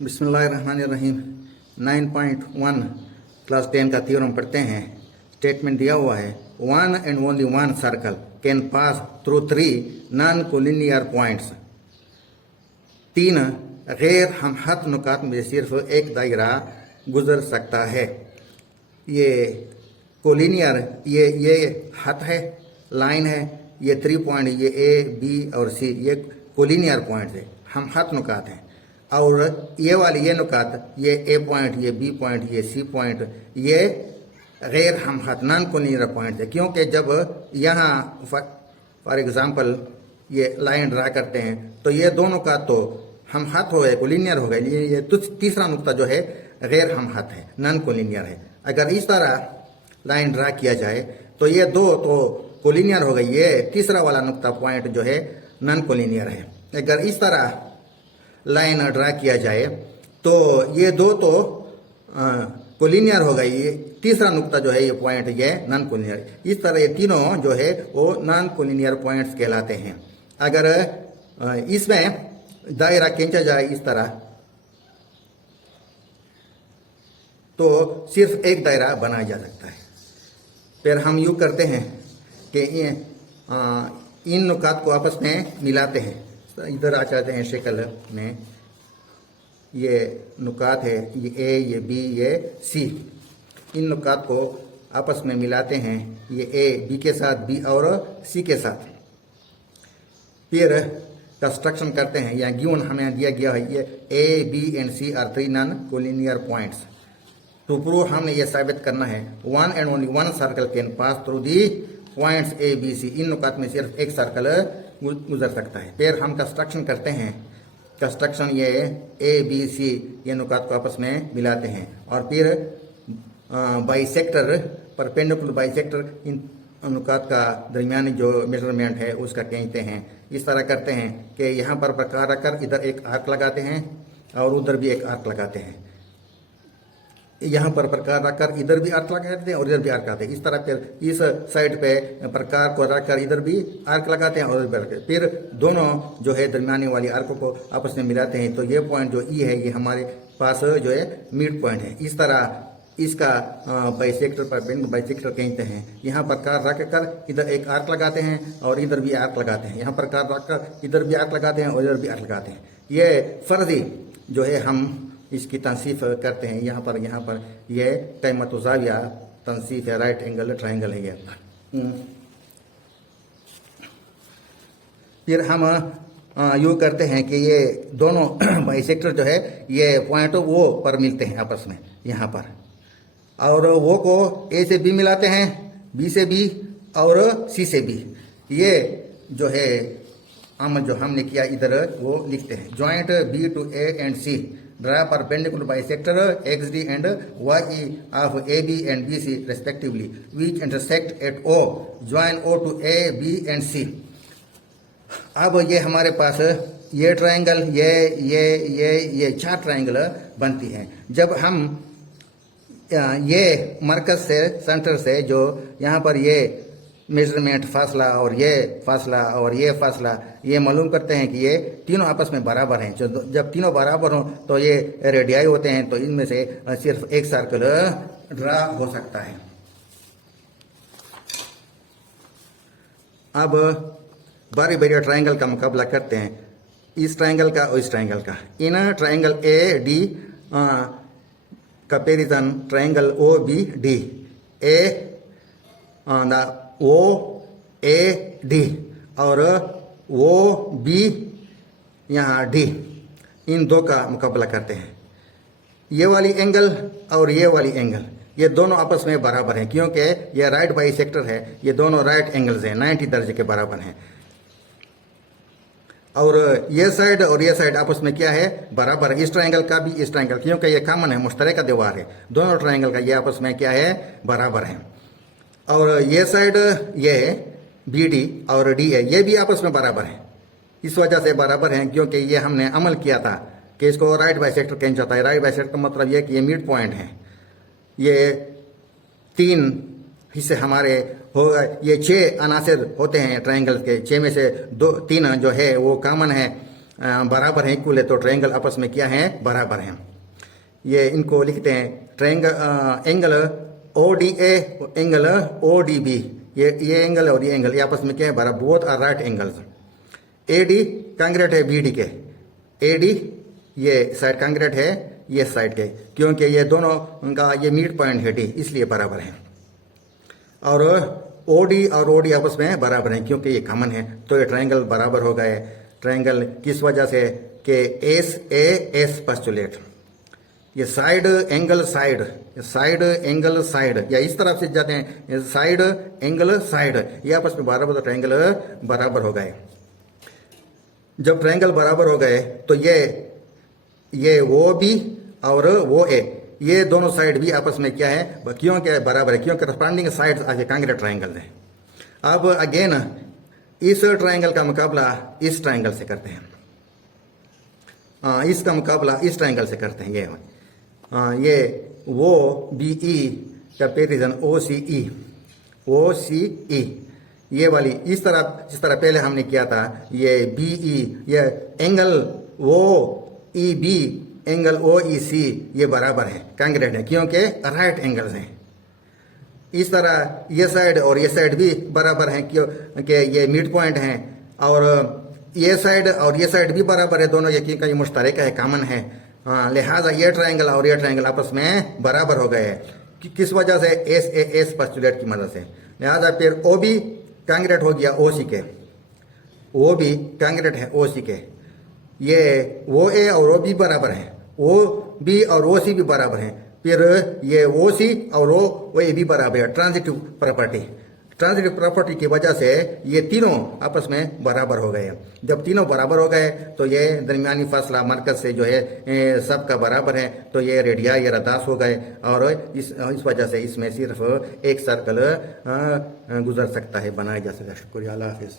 बिस्मिल्लाहिर्रहमानिर्रहीम 9.1 क्लास 10 का थ्योरम पढ़ते हैं। स्टेटमेंट दिया हुआ है, one and only one circle can pass through three non collinear points. तीन गैर हमहत नुकात में सिर्फ एक दायरा गुजर सकता है। ये कोलिनियर, ये हत है, लाइन है, ये 3 पॉइंट, ये ए बी और सी, ये कोलिनियर पॉइंट है, हमहत नुकात हैं। और ये वाली ये नुकात, ये ए पॉइंट, ये बी पॉइंट, ये सी पॉइंट, ये गैर हमहत नॉन कोलिनियर पॉइंट है। क्योंकि जब यहाँ फॉर एग्जांपल ये लाइन ड्रा करते हैं तो ये दोनों का तो हमहत हो गए, कोलिनियर हो गए। ये तीसरा नुक्ता जो है गैर हमहत है, नॉन कोलिनियर है। अगर इस तरह लाइन ड्रा किया जाए तो ये दो तो कोलिनियर हो गई, ये तीसरा वाला नुक्ता पॉइंट जो है नॉन कोलिनियर है। अगर इस तरह लाइन ड्रा किया जाए तो ये दो तो कोलिनियर हो गई, ये तीसरा नुक्ता जो है ये पॉइंट ये नॉन कोलिनियर। इस तरह ये तीनों जो है वो नॉन कोलिनियर पॉइंट्स कहलाते हैं। अगर इसमें दायरा खींचा जाए इस तरह तो सिर्फ एक दायरा बनाया जा सकता है। फिर हम यूँ करते हैं कि इन नुकात को आपस में मिलाते हैं। इधर आ जाते हैं शक्ल में, ये नुकात है, ये ए, ये बी, ये सी। इन नुकात को आपस में मिलाते हैं, ये ए बी के साथ, बी और सी के साथ। फिर कंस्ट्रक्शन करते हैं। यहाँ गिवन हमें दिया गया है, ये A B and C are 3 non collinear points. To prove हमने ये साबित करना है, one and only one circle can pass through the points A B C. इन नुकात में सिर्फ एक सर्कल गुजर सकता है। फिर हम कंस्ट्रक्शन करते हैं। कंस्ट्रक्शन ये ए बी सी, ये नुकात को आपस में मिलाते हैं और फिर बाइसेक्टर, परपेंडिकुलर बाइसेक्टर, इन नुकात का दरमियानी जो मेजरमेंट है उसका खींचते हैं। इस तरह करते हैं कि यहाँ पर प्रकार रखकर इधर एक आर्क लगाते हैं और उधर भी एक आर्क लगाते हैं। यहाँ पर प्रकार रखकर इधर भी आर्क लगाते हैं और इधर भी आर्क लगाते हैं। इस तरह फिर इस साइड पे प्रकार को रखकर इधर भी आर्क लगाते हैं और उधर भी। फिर दोनों जो है दरमियानी वाली आर्कों को आपस में मिलाते हैं तो ये पॉइंट जो ई है ये हमारे पास जो है मिड पॉइंट है। इस तरह इसका बाइसेक्टर पर बाइसेक्टर कहते हैं। यहाँ प्रकार रख कर इधर एक आर्क लगाते हैं और इधर भी आर्क लगाते हैं। यहाँ प्रकार रख कर इधर भी आर्क लगाते हैं और इधर भी आर्क लगाते हैं। ये फर्जी जो है हम इसकी तनसीफ करते हैं। यहाँ पर ये क़ीमत ज़ाविया तनसीफ है, राइट एंगल ट्रायंगल है ये। फिर हम यूँ करते हैं कि ये दोनों बाइसेक्टर जो है ये पॉइंट वो पर मिलते हैं आपस में यहाँ पर, और वो को ए से बी मिलाते हैं, बी से बी और सी से बी। ये जो है अमल जो हमने किया इधर वो लिखते हैं। Joint B to A and C, draw perpendicular bisector X D and Y of A B and B C respectively which intersect at O, join O to A B and C. अब ये हमारे पास ये triangle, ये 4 triangle बनती हैं। जब हम ये मरकज से, सेंटर से जो यहाँ पर ये मेजरमेंट फासला और ये फासला और ये फासला ये मालूम करते हैं कि ये तीनों आपस में बराबर हैं। जब तीनों बराबर हों तो ये रेडियाई होते हैं, तो इनमें से सिर्फ एक सर्कल ड्रा हो सकता है। अब बारी बारी ट्रायंगल का मुकाबला करते हैं, इस ट्रायंगल का और इस ट्रायंगल का। In triangle A D comparison triangle O B D, A O A D और ओ बी यहाँ डी, इन दो का मुकाबला करते हैं। ये वाली एंगल और ये वाली एंगल ये दोनों आपस में बराबर हैं, क्योंकि ये राइट बाइसेक्टर है, ये दोनों राइट एंगल्स हैं, 90 दर्जे के बराबर हैं। और ये साइड और ये साइड आपस में क्या है, बराबर है। इस ट्रायंगल का भी इस ट्रायंगल, क्योंकि ये कॉमन है, मुश्तरका दीवार है, दोनों ट्रायंगल का ये आपस में क्या है, बराबर है। और ये साइड ये बी डी और डी है, ये भी आपस में बराबर है। इस वजह से बराबर हैं क्योंकि ये हमने अमल किया था कि इसको राइट बाइसेक्टर कहा जाता है। राइट बाइसेक्टर का मतलब ये कि ये मिड पॉइंट है। ये 3 हिस्से हमारे हो, ये 6 अनासिर होते हैं ट्रायंगल के, 6 में से 3 जो है वो कॉमन है। बराबर हैं, इक्वल है, तो ट्रायंगल आपस में क्या है, बराबर हैं। ये इनको लिखते हैं triangle angle O D A angle O D B. ये एंगल और ये एंगल ये आपस में क्या है, बराबर, both are right angles. A D congruent है बी डी के, ए डी ये साइड कांग्रेट है ये साइड के, क्योंकि ये दोनों का ये मिड पॉइंट है डी, इसलिए बराबर है। और ओ डी और ओ डी आपस में बराबर है, क्योंकि ये कॉमन है, तो ये ट्रायंगल बराबर हो गए। ट्रायंगल किस वजह से, कि एस ए एस पोस्टुलेट, ये side angle side, side angle side, या इस तरफ से जाते हैं साइड एंगल साइड, ये आपस में बराबर, तो ट्रायंगल बराबर हो गए। जब ट्रायंगल बराबर हो गए तो ये वो बी और वो ए, ये दोनों साइड भी आपस में क्या है, क्यों क्या है, बराबर है, क्योंकि करस्पॉन्डिंग साइड्स आगे कांग्रेट ट्रायंगल है। अब अगेन इस ट्रायंगल का मुकाबला इस ट्रायंगल से करते हैं, इसका मुकाबला इस ट्रायंगल से करते हैं। ये वो बी ई कंपेरिजन ओ सी ई, ये वाली इस तरह, जिस तरह पहले हमने किया था, ये बी ई, ये angle O E B angle O E C ये बराबर है, कांग्रेट है, क्योंकि राइट एंगल्स हैं। इस तरह ये साइड और ये साइड भी बराबर हैं, क्योंकि ये मिड पॉइंट हैं, और ये साइड और ये साइड भी बराबर है, दोनों ये क्योंकि मुश्तरक है, कॉमन है। लिहाजा ये ट्रायंगल और ये ट्रायंगल आपस में बराबर हो गए हैं। किस वजह से, एस ए एस पोस्टुलेट की मदद से। लिहाजा फिर ओ बी कांग्रेट हो गया ओ सी के, ओ बी कांग्रेट है ओ सी के, ये ओ ए और ओ बी बराबर हैं, ओ बी और ओ सी भी बराबर हैं, फिर ये ओ सी और ओ ए भी बराबर है। ट्रांजिटिव प्रॉपर्टी की वजह से ये तीनों आपस में बराबर हो गए। जब तीनों बराबर हो गए तो ये दरमियानी फासला मरकज से जो है सबका बराबर है, तो ये रेडिया ये रदास हो गए, और इस वजह से इसमें सिर्फ एक सर्कल गुजर सकता है, बनाया जा सकता है। शुक्रिया, अल्लाह हाफिज़।